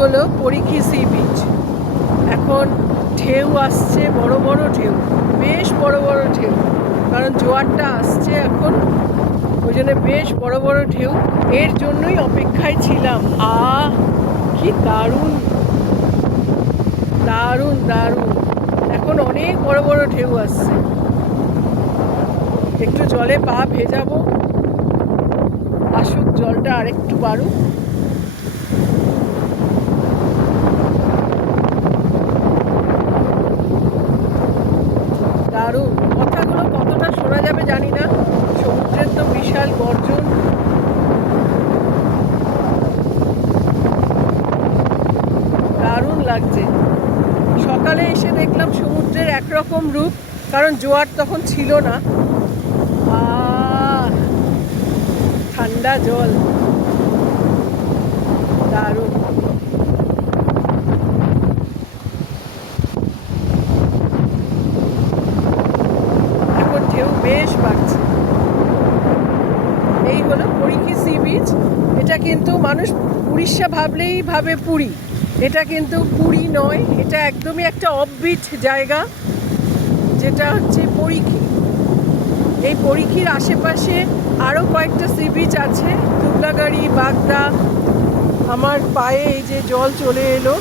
হলো পরিখি sea beach. এখন ঢেউ আসছে, বড় বড় ঢেউ, বেশ বড় বড় ঢেউ, কারণ জোয়ারটা আসছে এখন, ওই জন্য বেশ বড় বড় ঢেউ। এর জন্যই অপেক্ষায় ছিলাম। কি দারুণ দারুণ দারুণ! এখন অনেক বড় বড় ঢেউ আসছে। একটু জলে পা ভেজাবো, আসুক জলটা আরেকটু বাড়ুক। দারুণ! কথাগুলো কতটা শোনা যাবে জানি না, সমুদ্রের তো বিশাল গর্জন। দারুণ লাগছে। সকালে এসে দেখলাম সমুদ্রের একরকম রূপ, কারণ জোয়ার তখন ছিল না। ঠান্ডা জল, দারুণ। এখন ঢেউ বেশ বাড়ছে। এই হলো পরিখি সি বিচ। এটা কিন্তু মানুষ উড়িষ্যা ভাবলেই ভাবে পুরী, এটা কিন্তু পুরী নয়, এটা একদমই একটা অফ বিচ জায়গা, যেটা হচ্ছে পরিখি। এই পরিখির আশেপাশে আরও কয়েকটা সি বিচ আছে, দুবলাগাড়ি, বাগদা। আমার পায়ে এই যে জল চলে এলো।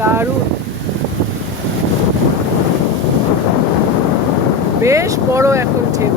দারুণ! বেশ বড় এখন ঢেউ।